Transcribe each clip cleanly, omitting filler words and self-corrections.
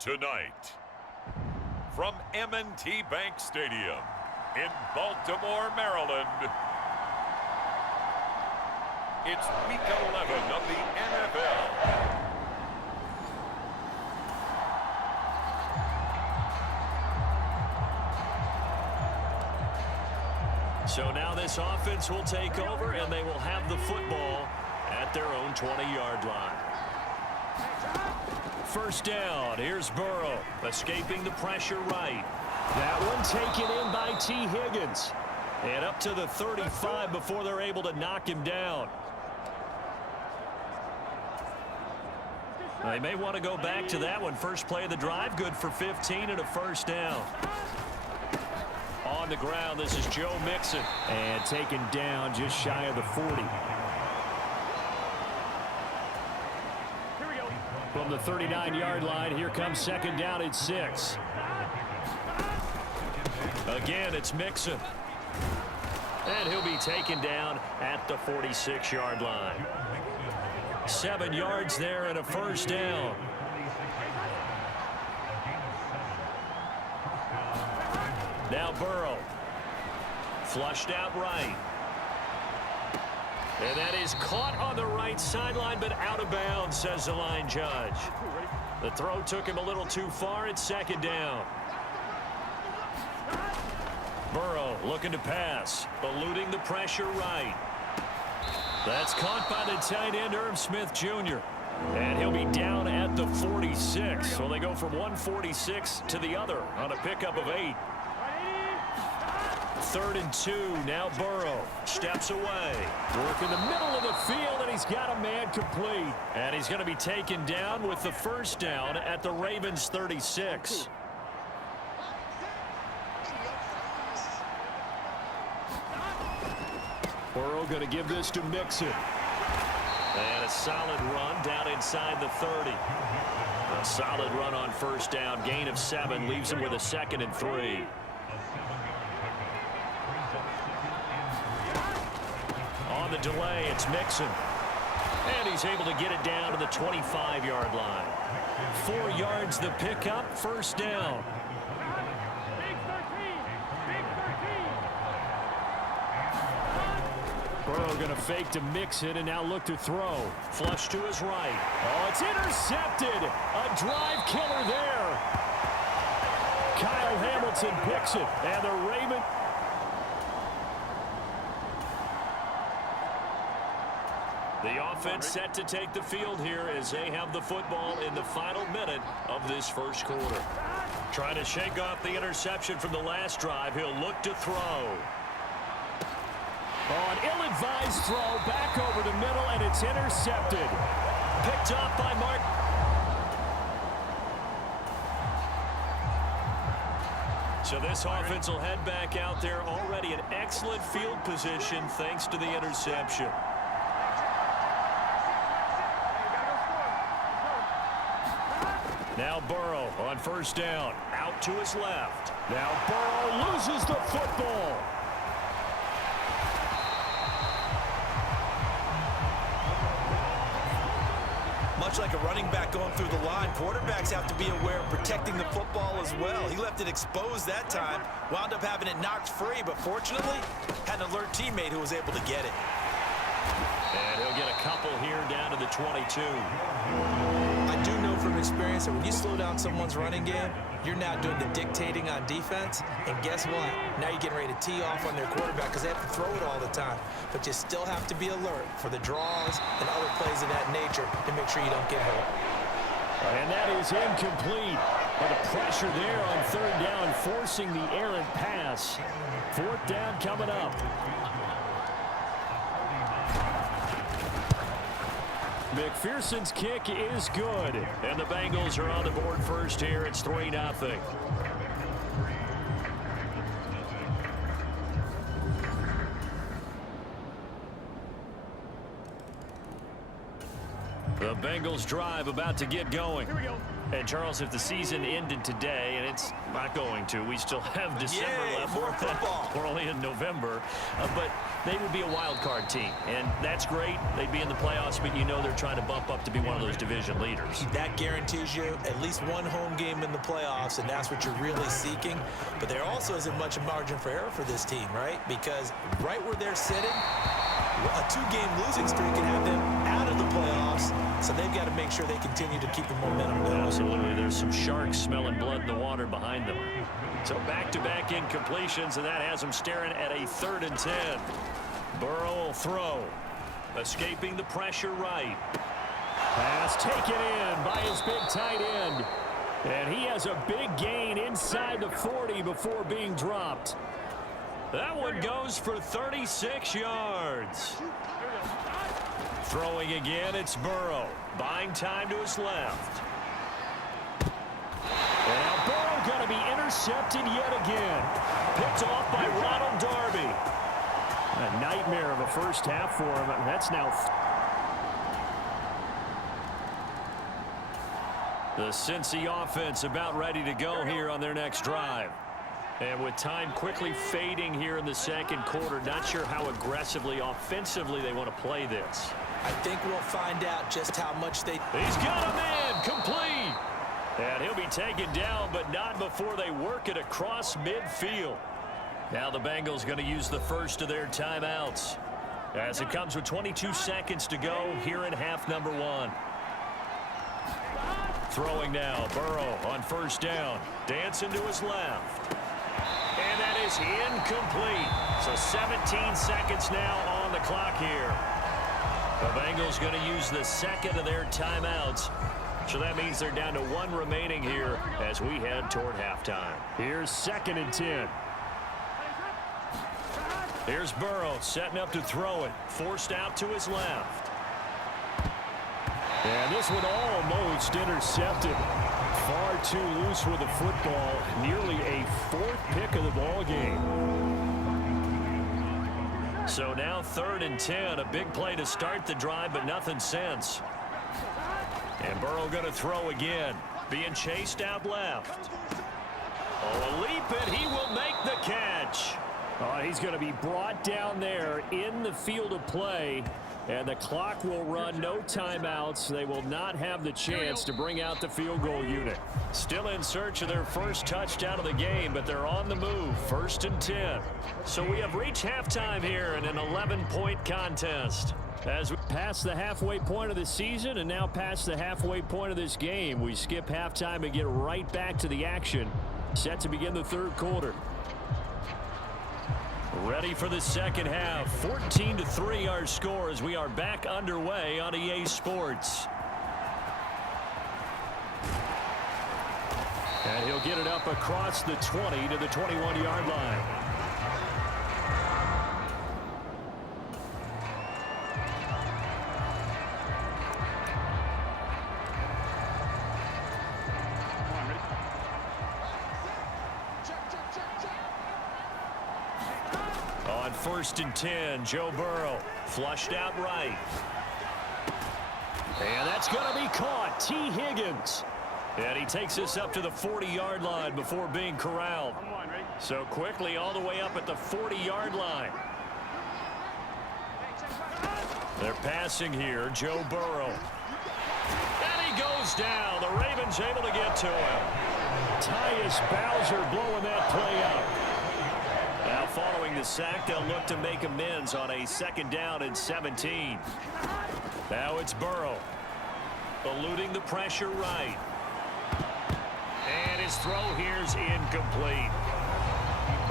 Tonight, from M&T Bank Stadium in Baltimore, Maryland, it's Week 11 of the NFL. So now this offense will take over, and they will have the football at their own 20-yard line. First down, here's Burrow, escaping the pressure right. That one taken in by T. Higgins. And up to the 35 before they're able to knock him down. They may want to go back to that one. First play of the drive, good for 15 and a first down. On the ground, this is Joe Mixon. And taken down just shy of the 40. From the 39-yard line, here comes second down at 6. Again, it's Mixon. And he'll be taken down at the 46-yard line. 7 yards there and a first down. Now Burrow. Flushed out right. And that is caught on the right sideline, but out of bounds, says the line judge. The throw took him a little too far. It's second down. Burrow looking to pass, eluding the pressure right. That's caught by the tight end, Irv Smith Jr. And he'll be down at the 46. So they go from 146 to the other on a pickup of 8. 3rd and 2. Now Burrow steps away. Work in the middle of the field, and he's got a man complete. And he's going to be taken down with the first down at the Ravens 36. Burrow going to give this to Mixon. And a solid run down inside the 30. A solid run on first down. Gain of 7 leaves him with a 2nd and 3. On the delay, it's Mixon. And he's able to get it down to the 25-yard line. 4 yards the pickup, first down. Burrow going to fake to Mixon and now look to throw. Flush to his right. Oh, it's intercepted. A drive killer there. Kyle Hamilton picks it. And the Ravens. The offense set to take the field here as they have the football in the final minute of this first quarter. Trying to shake off the interception from the last drive. He'll look to throw. Oh, an ill-advised throw back over the middle, and it's intercepted. Picked off by Mark. So this offense will head back out there, already in excellent field position thanks to the interception. Now Burrow on first down, out to his left. Now Burrow loses the football. Much like a running back going through the line, quarterbacks have to be aware of protecting the football as well. He left it exposed that time, wound up having it knocked free, but fortunately, had an alert teammate who was able to get it. And he'll get a couple here down to the 22. I do know from experience that when you slow down someone's running game, you're now doing the dictating on defense, and guess what? Now you're getting ready to tee off on their quarterback because they have to throw it all the time. But you still have to be alert for the draws and other plays of that nature to make sure you don't get hurt. And that is incomplete. But the pressure there on 3rd down, forcing the errant pass. 4th down coming up. McPherson's kick is good. And the Bengals are on the board first here. It's 3-0. The Bengals drive about to get going. Here we go. And, Charles, if the season ended today, and it's not going to, we still have December left. More football. We're only in November. But they would be a wild card team, and that's great. They'd be in the playoffs, but you know they're trying to bump up to be one of those division leaders. That guarantees you at least one home game in the playoffs, and that's what you're really seeking. But there also isn't much margin for error for this team, right? Because right where they're sitting, a 2-game losing streak can have them out of the playoffs, so they've got to make sure they continue to keep the momentum going. Absolutely. There's some sharks smelling blood in the water behind them. So back-to-back incompletions, and that has them staring at a 3rd and 10. Burrow will throw. Escaping the pressure right. Pass taken in by his big tight end. And he has a big gain inside the 40 before being dropped. That one goes for 36 yards. Throwing again, it's Burrow. Buying time to his left. And now Burrow going to be intercepted yet again. Picked off by Ronald Darby. A nightmare of a first half for him. That's now... The Cincy offense about ready to go here on their next drive. And with time quickly fading here in the second quarter, not sure how aggressively, offensively they want to play this. I think we'll find out just how much they... He's got a man, complete. And he'll be taken down, but not before they work it across midfield. Now the Bengals going to use the first of their timeouts, as it comes with 22 seconds to go here in half number 1. Throwing now, Burrow on first down. Dancing to his left. And that is incomplete. So 17 seconds now on the clock here. The Bengals going to use the second of their timeouts. So that means they're down to 1 remaining here as we head toward halftime. Here's 2nd and 10. Here's Burrow setting up to throw it. Forced out to his left. And this one almost intercepted. Far too loose with the football. Nearly a 4th pick of the ball game. So now 3rd and 10. A big play to start the drive, but nothing since. And Burrow going to throw again. Being chased out left. Oh, a leap, and he will make the catch. He's going to be brought down there in the field of play. And the clock will run, no timeouts. They will not have the chance to bring out the field goal unit. Still in search of their first touchdown of the game, but they're on the move. 1st and 10. So we have reached halftime here in an 11-point contest. As we pass the halfway point of the season and now past the halfway point of this game, we skip halftime and get right back to the action. Set to begin the 3rd quarter. Ready for the second half. 14-3 our score as we are back underway on EA Sports. And he'll get it up across the 20 to the 21-yard line. On 1st and 10, Joe Burrow flushed out right. And that's going to be caught. T. Higgins. And he takes us up to the 40-yard line before being corralled. So quickly all the way up at the 40-yard line. They're passing here, Joe Burrow. And he goes down. The Ravens able to get to him. Tyus Bowser blowing that play up. Now following the sack, they'll look to make amends on a 2nd down and 17. Now it's Burrow. Eluding the pressure right. And his throw here's incomplete.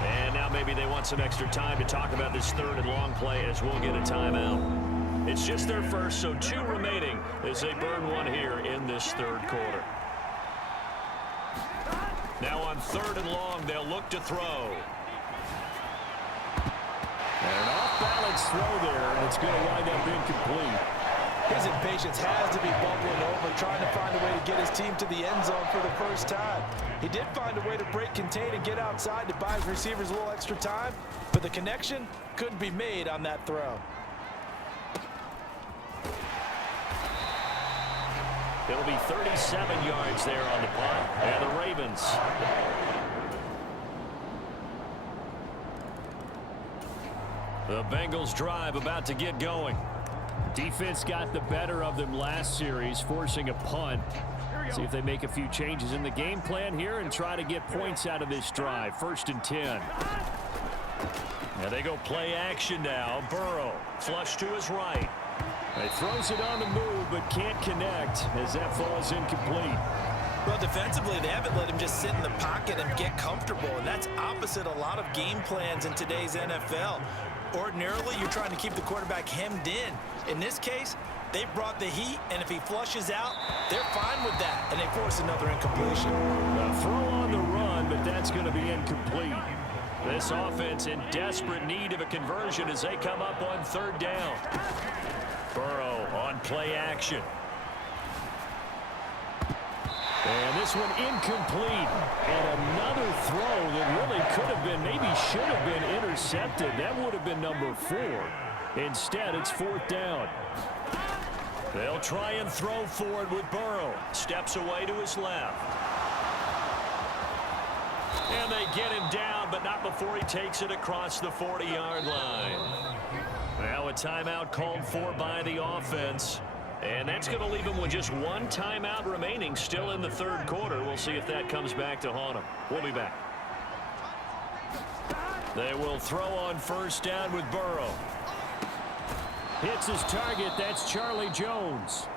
And now maybe they want some extra time to talk about this 3rd and long play as we'll get a timeout. It's just their first, so 2 remaining as they burn 1 here in this 3rd quarter. Now on 3rd and long, they'll look to throw. And an off-balance throw there, and it's going to wind up incomplete. His impatience has to be bubbling over, trying to find a way to get his team to the end zone for the first time. He did find a way to break contain and get outside to buy his receivers a little extra time, but the connection couldn't be made on that throw. It'll be 37 yards there on the punt. And the Ravens. The Bengals drive about to get going. Defense got the better of them last series, forcing a punt. See if they make a few changes in the game plan here and try to get points out of this drive. 1st and 10. Now they go play action now. Burrow, flush to his right. He throws it on the move, but can't connect as that falls incomplete. Well, defensively, they haven't let him just sit in the pocket and get comfortable, and that's opposite a lot of game plans in today's NFL. Ordinarily, you're trying to keep the quarterback hemmed in. In this case, they brought the heat, and if he flushes out, they're fine with that, and they force another incompletion. A throw on the run, but that's going to be incomplete. This offense in desperate need of a conversion as they come up on 3rd down. Burrow on play action. And this one incomplete. And another throw that really could have been, maybe should have been intercepted. That would have been number 4. Instead, it's 4th down. They'll try and throw forward with Burrow. Steps away to his left. And they get him down, but not before he takes it across the 40-yard line. Now a timeout called for by the offense. And that's going to leave him with just one timeout remaining still in the 3rd quarter. We'll see if that comes back to haunt him. We'll be back. They will throw on 1st down with Burrow. Hits his target. That's Charlie Jones.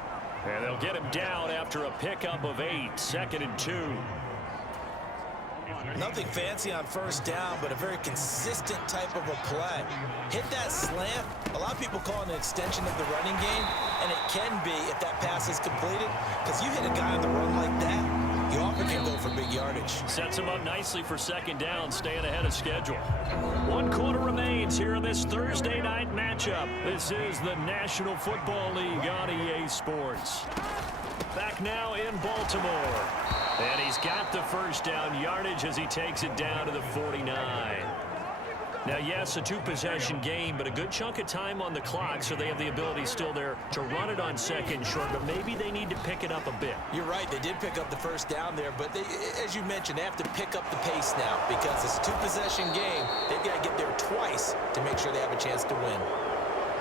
And they'll get him down after a pickup of 8. 2nd and 2. Nothing fancy on 1st down, but a very consistent type of a play. Hit that slant. A lot of people call it an extension of the running game, and it can be if that pass is completed, because you hit a guy on the run like that, you often can go for big yardage. Sets him up nicely for 2nd down, staying ahead of schedule. 1 quarter remains here in this Thursday night matchup. This is the National Football League on EA Sports. Back now in Baltimore. And he's got the 1st down yardage as he takes it down to the 49. Now, yes, a 2-possession game, but a good chunk of time on the clock, so they have the ability still there to run it on 2nd short, but maybe they need to pick it up a bit. You're right. They did pick up the 1st down there, but they, as you mentioned, they have to pick up the pace now because it's a 2-possession game. They've got to get there twice to make sure they have a chance to win.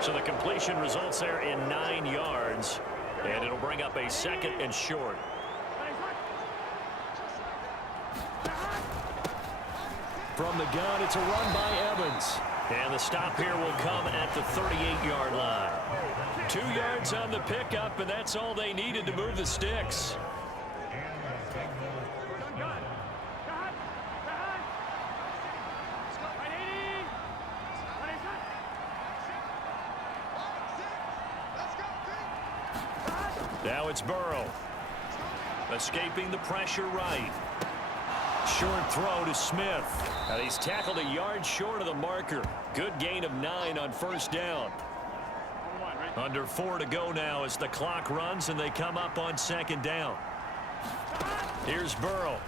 So the completion results there in 9 yards, and it'll bring up a 2nd and short. From the gun, it's a run by Evans. And the stop here will come at the 38-yard line. 2 yards on the pickup, and that's all they needed to move the sticks. Now it's Burrow. Escaping the pressure right. Short throw to Smith. And he's tackled a yard short of the marker. Good gain of 9 on 1st down. Under 4 to go now as the clock runs and they come up on 2nd down. Here's Burrow.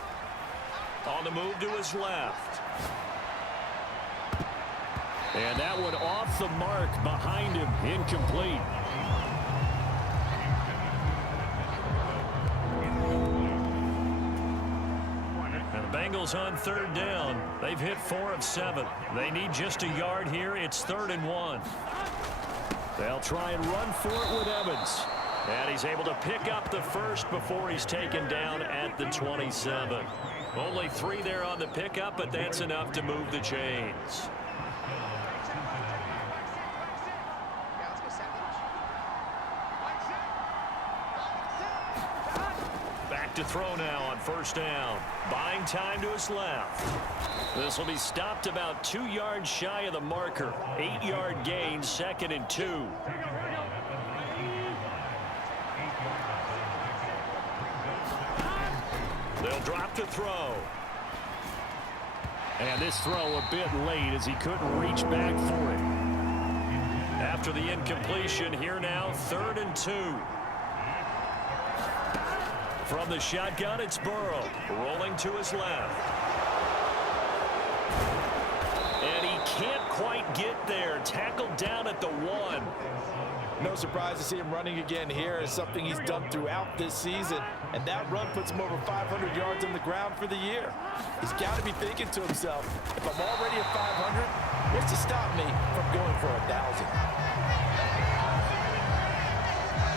On the move to his left. And that one off the mark behind him. Incomplete. Bengals on 3rd down. They've hit 4 of 7. They need just a yard here. It's 3rd and 1. They'll try and run for it with Evans. And he's able to pick up the 1st before he's taken down at the 27. Only 3 there on the pickup, but that's enough to move the chains. To throw now on 1st down. Buying time to his left. This will be stopped about 2 yards shy of the marker. 8-yard gain, 2nd and 2. They'll drop the throw. And this throw a bit late as he couldn't reach back for it. After the incompletion, here now, 3rd and 2. From the shotgun, it's Burrow, rolling to his left. And he can't quite get there. Tackled down at the 1. No surprise to see him running again here. It's something he's done throughout this season, and that run puts him over 500 yards on the ground for the year. He's got to be thinking to himself, if I'm already at 500, what's to stop me from going for 1,000?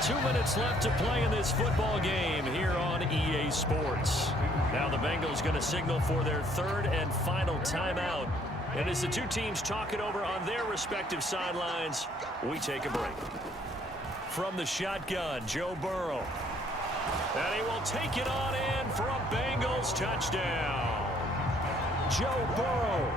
2 minutes left to play in this football game here on EA Sports. Now the Bengals going to signal for their third and final timeout. And as the two teams talk it over on their respective sidelines, we take a break. From the shotgun, Joe Burrow. And he will take it on in for a Bengals touchdown. Joe Burrow.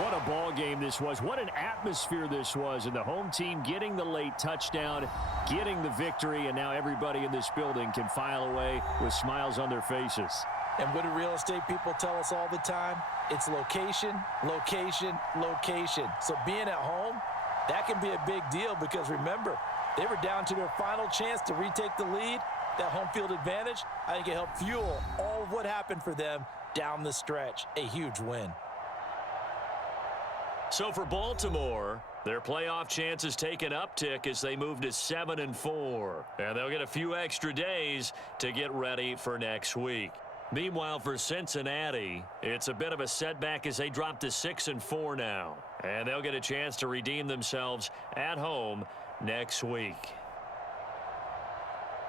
What a ball game this was. What an atmosphere this was. And the home team getting the late touchdown, getting the victory, and now everybody in this building can file away with smiles on their faces. And what do real estate people tell us all the time? It's location, location, location. So being at home, that can be a big deal because remember, they were down to their final chance to retake the lead. That home field advantage, I think it helped fuel all of what happened for them down the stretch. A huge win. So for Baltimore, their playoff chances take an uptick as they move to 7-4. And they'll get a few extra days to get ready for next week. Meanwhile, for Cincinnati, it's a bit of a setback as they drop to 6-4 now. And they'll get a chance to redeem themselves at home next week.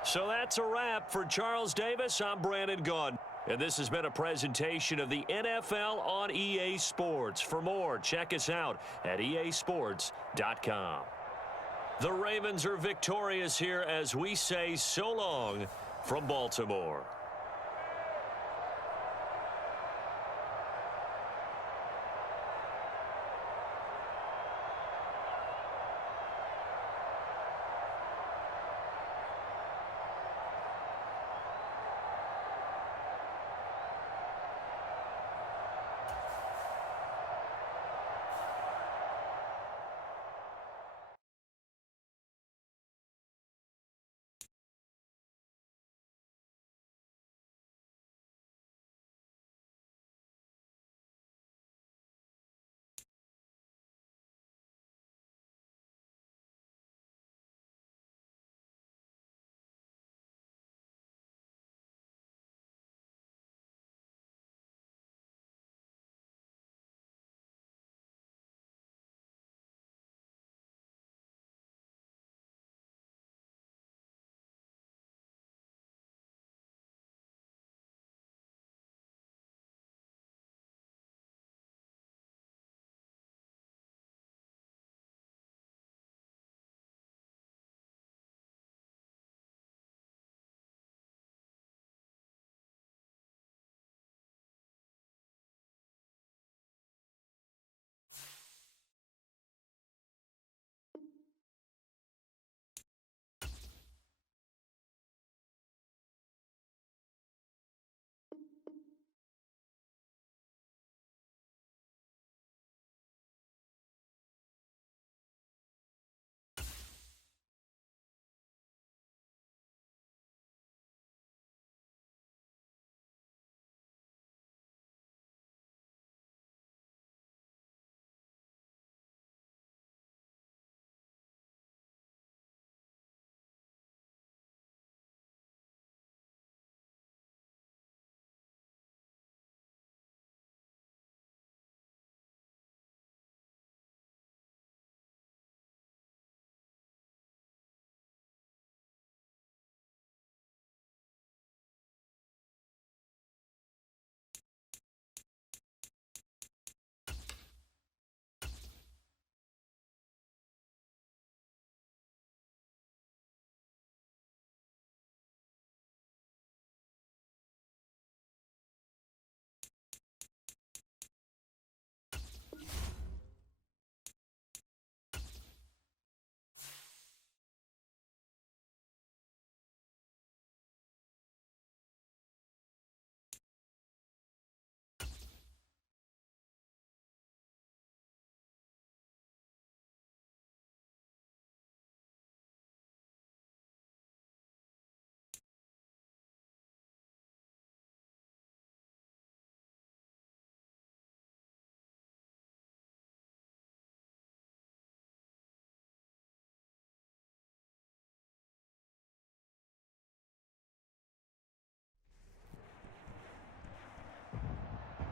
So that's a wrap. For Charles Davis, I'm Brandon Gaudin. And this has been a presentation of the NFL on EA Sports. For more, check us out at easports.com. The Ravens are victorious here as we say so long from Baltimore.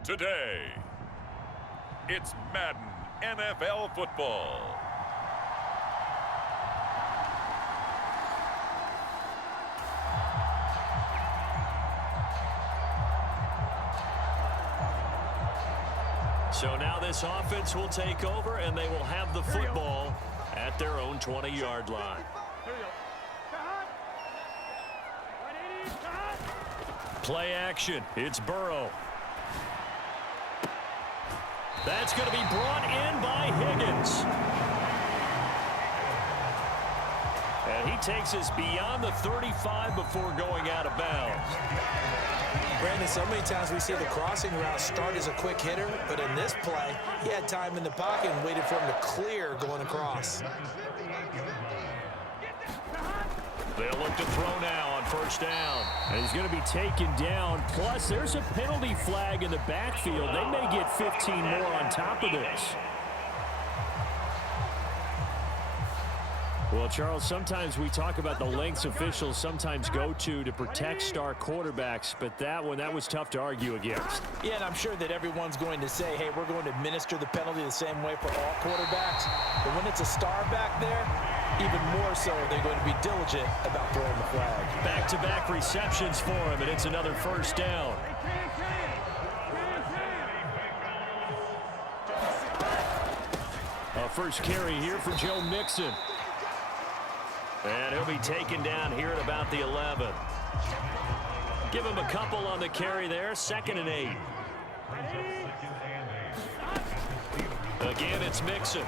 Today, it's Madden NFL football. So now this offense will take over, and they will have the football at their own 20-yard line. Play action. It's Burrow. That's going to be brought in by Higgins. And he takes us beyond the 35 before going out of bounds. Brandon, so many times we see the crossing route start as a quick hitter, but in this play, he had time in the pocket and waited for him to clear going across. They'll look to throw now on first down. And he's going to be taken down. Plus, there's a penalty flag in the backfield. They may get 15 more on top of this. Well, Charles, sometimes we talk about the lengths officials sometimes go to protect star quarterbacks, but that one, that was tough to argue against. Yeah, and I'm sure that everyone's going to say, hey, we're going to administer the penalty the same way for all quarterbacks. But when it's a star back there, even more so, they're going to be diligent about throwing the flag. Back-to-back receptions for him, and it's another first down. A first carry here for Joe Mixon. And he'll be taken down here at about the 11. Give him a couple on the carry there. 2nd and 8. Again, it's Mixon.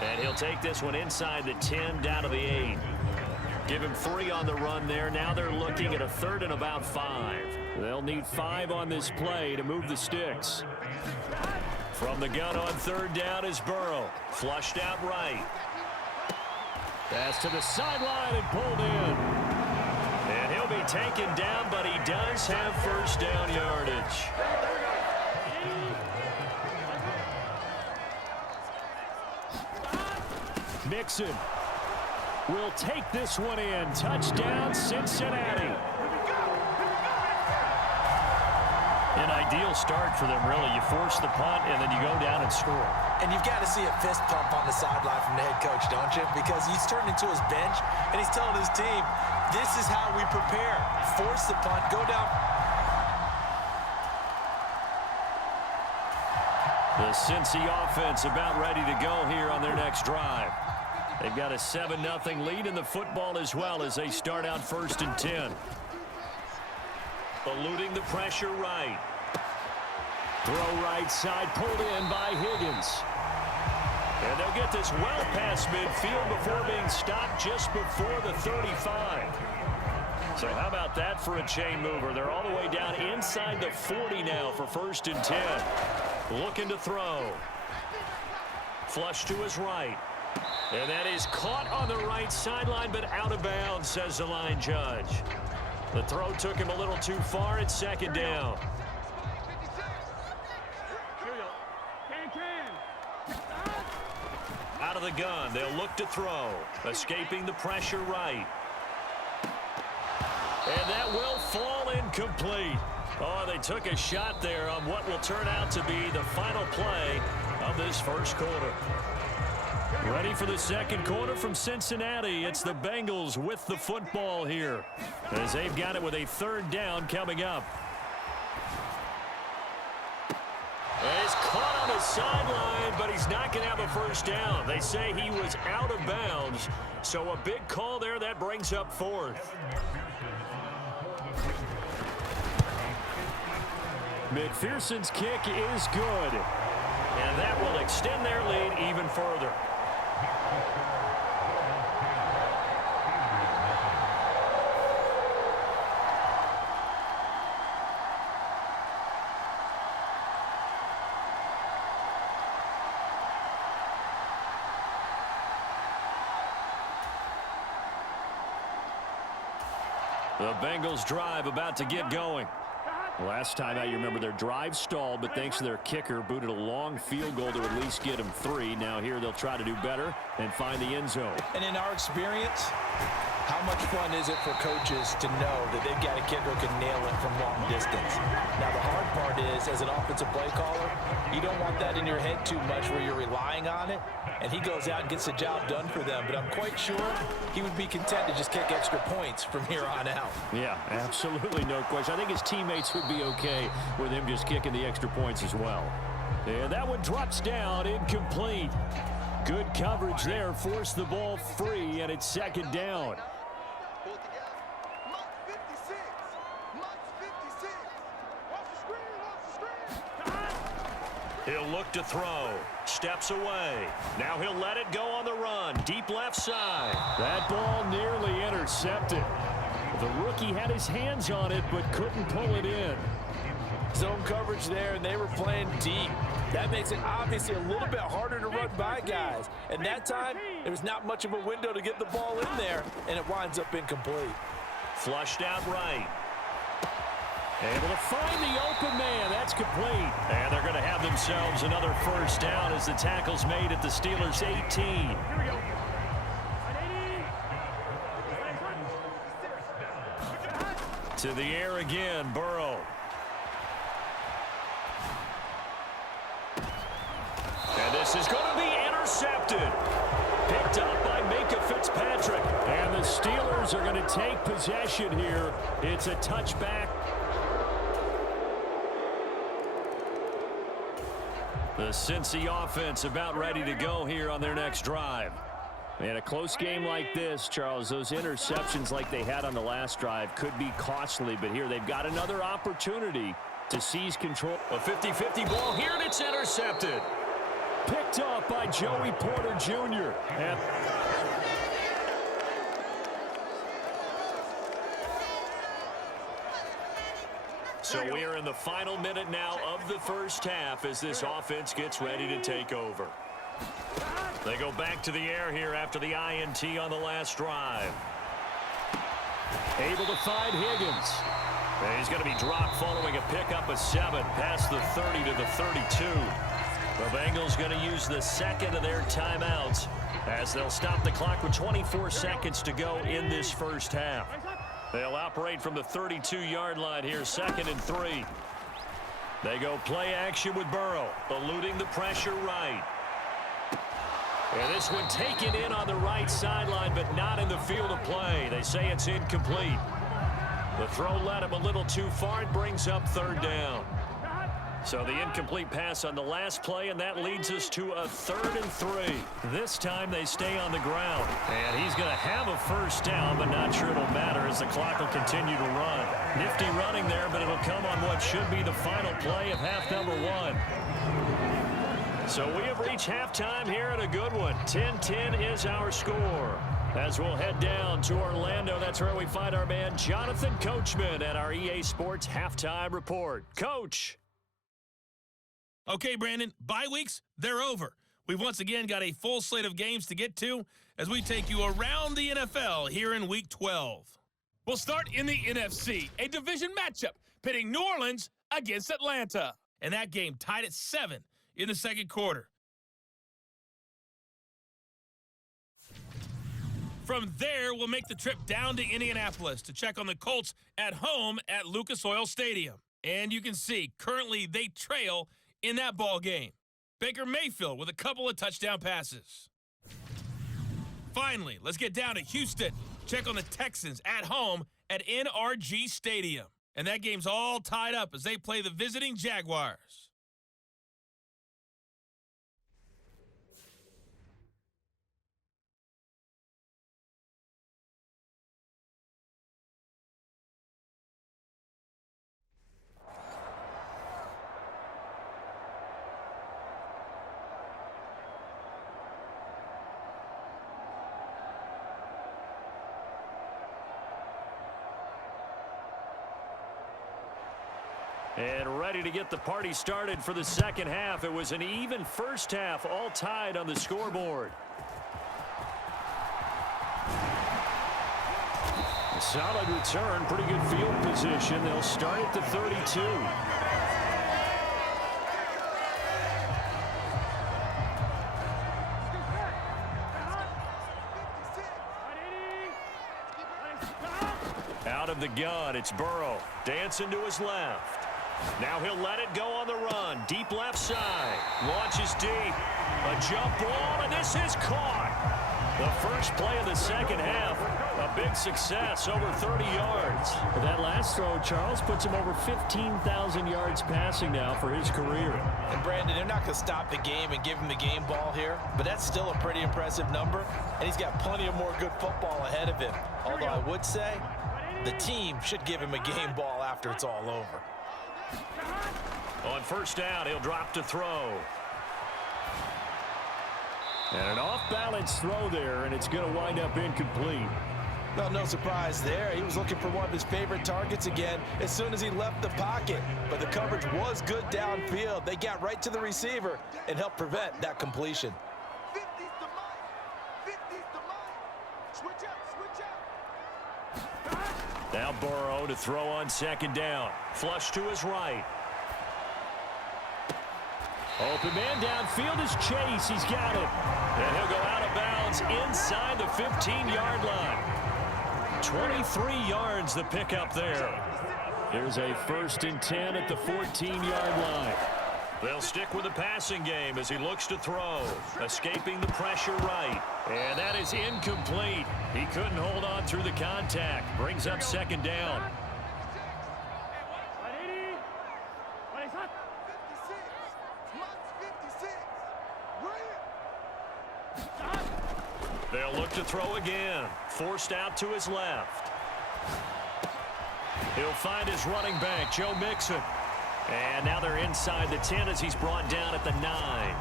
And he'll take this one inside the 10, down to the 8. Give him 3 on the run there. Now they're looking at a 3rd and about 5. They'll need 5 on this play to move the sticks. From the gun on 3rd down is Burrow. Flushed out right. Pass to the sideline and pulled in. And he'll be taken down, but he does have first down yardage. Mixon will take this one in. Touchdown, Cincinnati. An ideal start for them, really. You force the punt, and then you go down and score. And you've got to see a fist pump on the sideline from the head coach, don't you? Because he's turned into his bench, and he's telling his team, this is how we prepare. Force the punt, go down. The Cincy offense about ready to go here on their next drive. They've got a 7-0 lead in the football as well as they start out 1st and 10. Eluding the pressure right. Throw right side, pulled in by Higgins. And they'll get this well past midfield before being stopped just before the 35. So how about that for a chain mover? They're all the way down inside the 40 now for 1st and 10. Looking to throw. Flush to his right. And that is caught on the right sideline, but out of bounds, says the line judge. The throw took him a little too far. It's 2nd down. Out of the gun, they'll look to throw. Escaping the pressure right. And that will fall incomplete. Oh, they took a shot there on what will turn out to be the final play of this first quarter. Ready for the second quarter from Cincinnati. It's the Bengals with the football here, as they've got it with a 3rd down coming up. And he's caught on the sideline, but he's not going to have a first down. They say he was out of bounds, so a big call there that brings up 4th. McPherson's kick is good, and that will extend their lead even further. The Bengals drive about to get going. Last time out, you remember their drive stalled, but thanks to their kicker, booted a long field goal to at least get them 3. Now here they'll try to do better and find the end zone. And in our experience, How much fun is it for coaches to know that they've got a kicker who can nail it from long distance? Now, the hard part is, as an offensive play caller, you don't want that in your head too much where you're relying on it, and he goes out and gets the job done for them. But I'm quite sure he would be content to just kick extra points from here on out. Yeah, absolutely no question. I think his teammates would be okay with him just kicking the extra points as well. And that one drops down, incomplete. Good coverage there, forced the ball free, and it's second down. He'll look to throw. Steps away. Now he'll let it go on the run. Deep left side. That ball nearly intercepted. The rookie had his hands on it but couldn't pull it in. Zone coverage there, and they were playing deep. That makes it obviously a little bit harder to run by guys. And that time, there was not much of a window to get the ball in there, and it winds up incomplete. Flushed out right. Able to find the open man. That's complete. And they're going to have themselves another first down as the tackle's made at the Steelers' 18. To the air again, Burrow. And this is going to be intercepted. Picked up by Minka Fitzpatrick. And the Steelers are going to take possession here. It's a touchback. The Cincy offense about ready to go here on their next drive. In a close game like this, Charles, those interceptions like they had on the last drive could be costly, but here they've got another opportunity to seize control. A 50-50 ball here, and it's intercepted. Picked up by Joey Porter Jr. And so we are in the final minute now of the first half as this offense gets ready to take over. They go back to the air here after the INT on the last drive. Able to find Higgins. And he's going to be dropped following a pickup of 7 past the 30 to the 32. The Bengals going to use the second of their timeouts as they'll stop the clock with 24 seconds to go in this first half. They'll operate from the 32-yard line here, 2nd and 3. They go play action with Burrow, eluding the pressure right. And this one taken in on the right sideline, but not in the field of play. They say it's incomplete. The throw led him a little too far. It brings up 3rd down. So the incomplete pass on the last play, and that leads us to a 3rd and 3. This time they stay on the ground. And he's going to have a first down, but not sure it'll matter as the clock will continue to run. Nifty running there, but it'll come on what should be the final play of half number 1. So we have reached halftime here at a good one. 10-10 is our score. As we'll head down to Orlando, that's where we find our man Jonathan Coachman at our EA Sports Halftime Report. Coach. Okay, Brandon, bye weeks, they're over. We've once again got a full slate of games to get to as we take you around the NFL here in Week 12. We'll start in the NFC, a division matchup pitting New Orleans against Atlanta. And that game tied at 7 in the second quarter. From there, we'll make the trip down to Indianapolis to check on the Colts at home at Lucas Oil Stadium. And you can see, currently they trail in that ball game. Baker Mayfield with a couple of touchdown passes. Finally, let's get down to Houston. Check on the Texans at home at NRG Stadium. And that game's all tied up as they play the visiting Jaguars. And ready to get the party started for the second half. It was an even first half, all tied on the scoreboard. A solid return, pretty good field position. They'll start at the 32. of the gun. It's Burrow dancing to his left. Now he'll let it go on the run. Deep left side. Launches deep. A jump ball, and this is caught. The first play of the second half. A big success, over 30 yards. That last throw, Charles, puts him over 15,000 yards passing now for his career. And Brandon, they're not going to stop the game and give him the game ball here, but that's still a pretty impressive number, and he's got plenty of more good football ahead of him. Although I would say the team should give him a game ball after it's all over. On first down, he'll drop to throw. And an off-balance throw there, and it's going to wind up incomplete. Well, no surprise there. He was looking for one of his favorite targets again as soon as he left the pocket. But the coverage was good downfield. They got right to the receiver and helped prevent that completion. 50's the mic. 50's the mic. Switch up. Now Burrow to throw on second down. Flush to his right. Open man downfield is Chase. He's got it. And he'll go out of bounds inside the 15-yard line. 23 yards the pickup there. There's a 1st and 10 at the 14-yard line. They'll stick with the passing game as he looks to throw. Escaping the pressure right. And that is incomplete. He couldn't hold on through the contact. Brings up second down. They'll look to throw again. Forced out to his left. He'll find his running back, Joe Mixon. And now they're inside the 10 as he's brought down at the 9.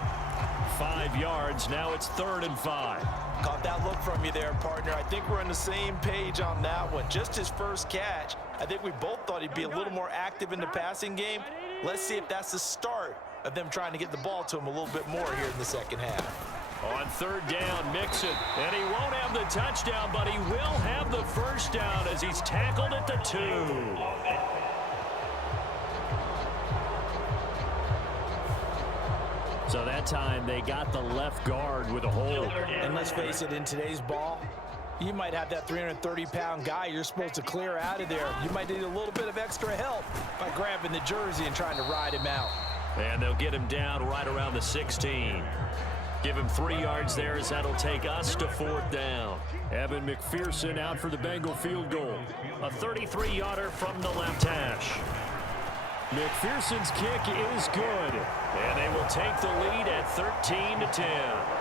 5 yards. Now it's 3rd and 5. Caught that look from you there, partner. I think we're on the same page on that one. Just his first catch. I think we both thought he'd be a little more active in the passing game. Let's see if that's the start of them trying to get the ball to him a little bit more here in the second half. On 3rd down, Mixon. And he won't have the touchdown, but he will have the first down as he's tackled at the 2. So that time they got the left guard with a hold. And let's face it, in today's ball, you might have that 330-pound guy you're supposed to clear out of there. You might need a little bit of extra help by grabbing the jersey and trying to ride him out. And they'll get him down right around the 16. Give him 3 yards there as that'll take us to 4th down. Evan McPherson out for the Bengal field goal. A 33-yarder from the left hash. McPherson's kick is good. And they will take the lead at 13-10.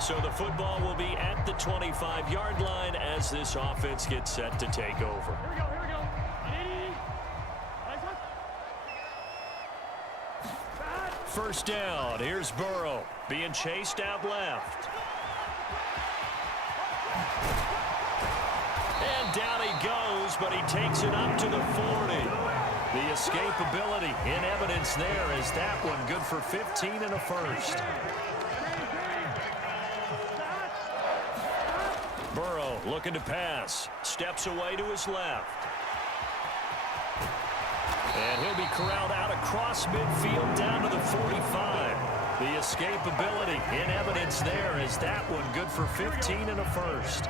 So the football will be at the 25-yard line as this offense gets set to take over. Here we go. First down. Here's Burrow being chased out left. And down he goes, but he takes it up to the 40. The escapability in evidence there is that one good for 15 and a first. Burrow looking to pass. Steps away to his left. And he'll be corralled out across midfield down to the 45. The escapability in evidence there is that one good for 15 and a first.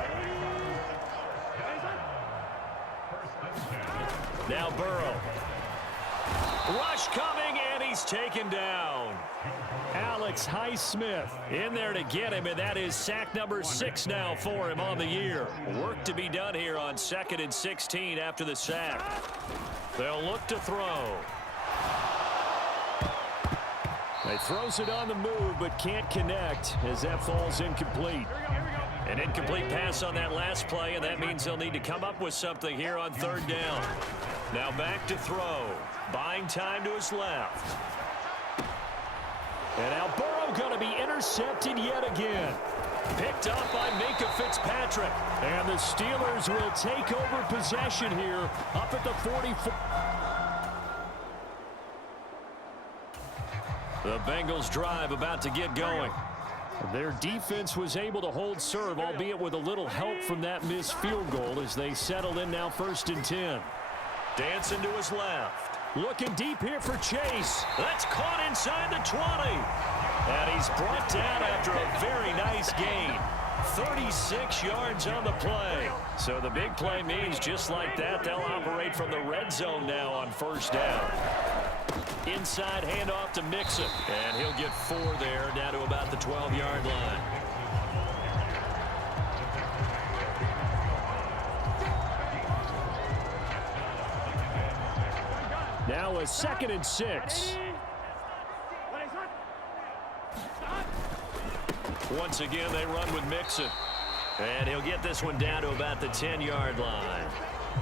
Now Burrow. Rush coming, and he's taken down. Alex Highsmith In there to get him, and that is sack number 6 now for him on the year. Work to be done here on 2nd and 16 after the sack. They'll look to throw. He throws it on the move, but can't connect as that falls incomplete. An incomplete pass on that last play, and that means they'll need to come up with something here on 3rd down. Now back to throw. Buying time to his left. And now Burrow going to be intercepted yet again. Picked up by Minka Fitzpatrick. And the Steelers will take over possession here up at the 44. The Bengals drive about to get going. Their defense was able to hold serve, albeit with a little help from that missed field goal as they settle in now 1st and 10. Dancing to his left. Looking deep here for Chase. That's caught inside the 20. And he's brought down after a very nice gain. 36 yards on the play. So the big play means just like that, they'll operate from the red zone now on 1st down. Inside handoff to Mixon. And he'll get 4 there, down to about the 12-yard line. Now a 2nd and 6. Once again, they run with Mixon. And he'll get this one down to about the 10-yard line.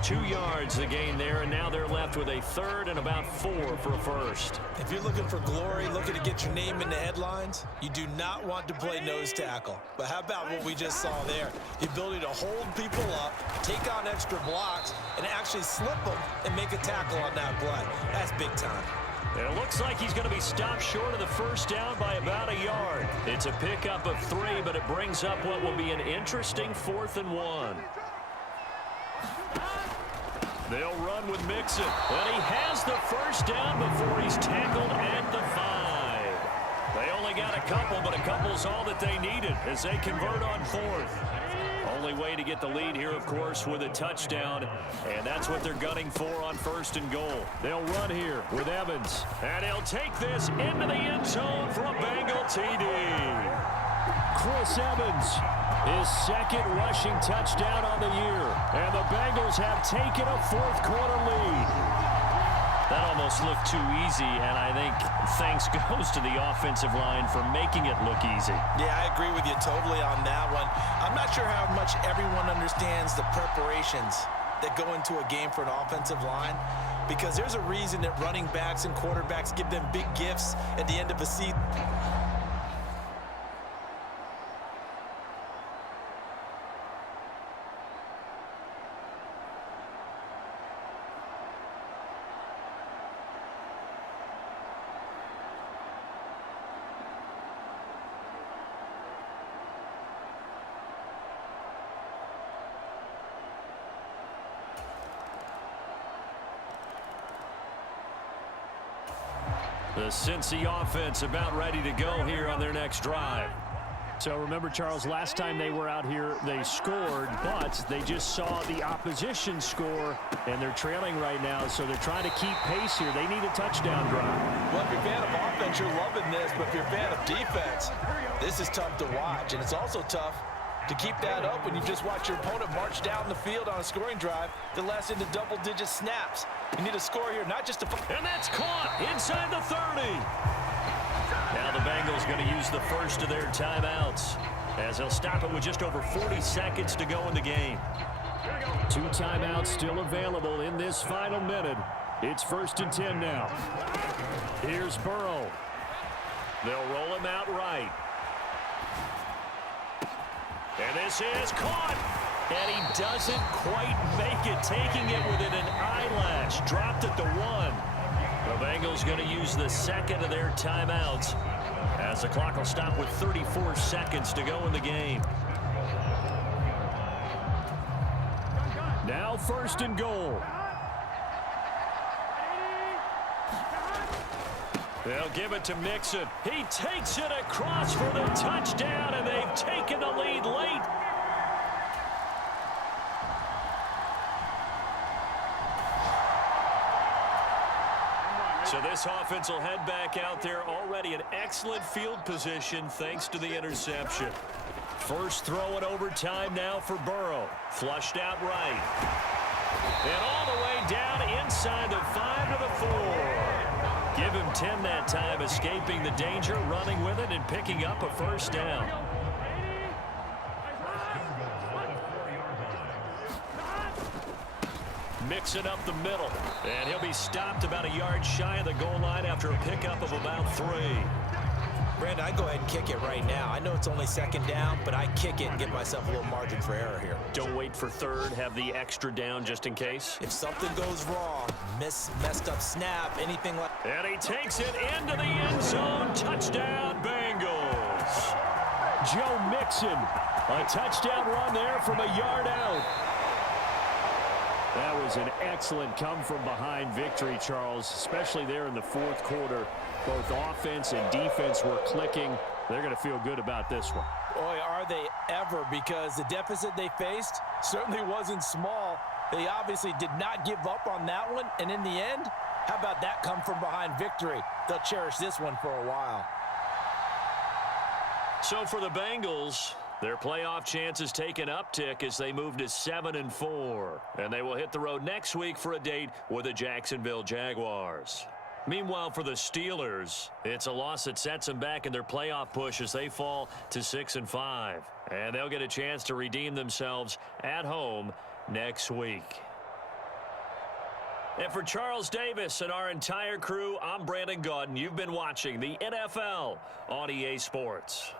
2 yards the gain there, and now they're left with a 3rd and about 4 for a 1st. If you're looking for glory, looking to get your name in the headlines, you do not want to play nose tackle. But how about what we just saw there? The ability to hold people up, take on extra blocks, and actually slip them and make a tackle on that play. That's big time. And it looks like he's going to be stopped short of the 1st down by about a yard. It's a pickup of 3, but it brings up what will be an interesting 4th and 1. They'll run with Mixon. And he has the 1st down before he's tackled at the 5. They only got a couple, but a couple's all that they needed as they convert on 4th. Only way to get the lead here, of course, with a touchdown, and that's what they're gunning for on 1st and goal. They'll run here with Evans. And he'll take this into the end zone for a Bengal TD. Chris Evans, his 2nd rushing touchdown on the year. And the Bengals have taken a 4th quarter lead. That almost looked too easy, and I think thanks goes to the offensive line for making it look easy. Yeah, I agree with you totally on that one. I'm not sure how much everyone understands the preparations that go into a game for an offensive line, because there's a reason that running backs and quarterbacks give them big gifts at the end of a season. The Cincy offense about ready to go here on their next drive. So remember, Charles, last time they were out here, they scored, but they just saw the opposition score, and they're trailing right now, so they're trying to keep pace here. They need a touchdown drive. Well, if you're a fan of offense, you're loving this, but if you're a fan of defense, this is tough to watch, and it's also tough to keep that up when you just watch your opponent march down the field on a scoring drive that lasts into double-digit snaps. You need a score here, not just a... And that's caught inside the 30. Now the Bengals going to use the first of their timeouts as they'll stop it with just over 40 seconds to go in the game. 2 timeouts still available in this final minute. It's 1st and 10 now. Here's Burrow. They'll roll him out right. And this is caught. And he doesn't quite make it, taking it within an eyelash. Dropped at the 1. The Bengals going to use the 2nd of their timeouts as the clock will stop with 34 seconds to go in the game. Now 1st and goal. They'll give it to Mixon. He takes it across for the touchdown, and they've taken the lead late. So this offense will head back out there, already in excellent field position thanks to the interception. First throw in overtime now for Burrow. Flushed out right. And all the way down inside the 5 to the 4. Give him 10 that time, escaping the danger, running with it, and picking up a 1st down. Mixing up the middle, and he'll be stopped about a yard shy of the goal line after a pickup of about 3. Brandon, I go ahead and kick it right now. I know it's only second down, but I kick it and give myself a little margin for error here. Don't wait for third. Have the extra down just in case. If something goes wrong, messed up snap, anything like... And he takes it into the end zone. Touchdown, Bengals. Joe Mixon, a touchdown run there from a yard out. That was an excellent come-from-behind victory, Charles, especially there in the fourth quarter. Both offense and defense were clicking. They're going to feel good about this one. Boy, are they ever, because the deficit they faced certainly wasn't small. They obviously did not give up on that one, and in the end, how about that come-from-behind victory? They'll cherish this one for a while. So for the Bengals, their playoff chances take an uptick as they move to 7-4. And they will hit the road next week for a date with the Jacksonville Jaguars. Meanwhile, for the Steelers, it's a loss that sets them back in their playoff push as they fall to 6-5. And they'll get a chance to redeem themselves at home next week. And for Charles Davis and our entire crew, I'm Brandon Gaudin. You've been watching the NFL on EA Sports.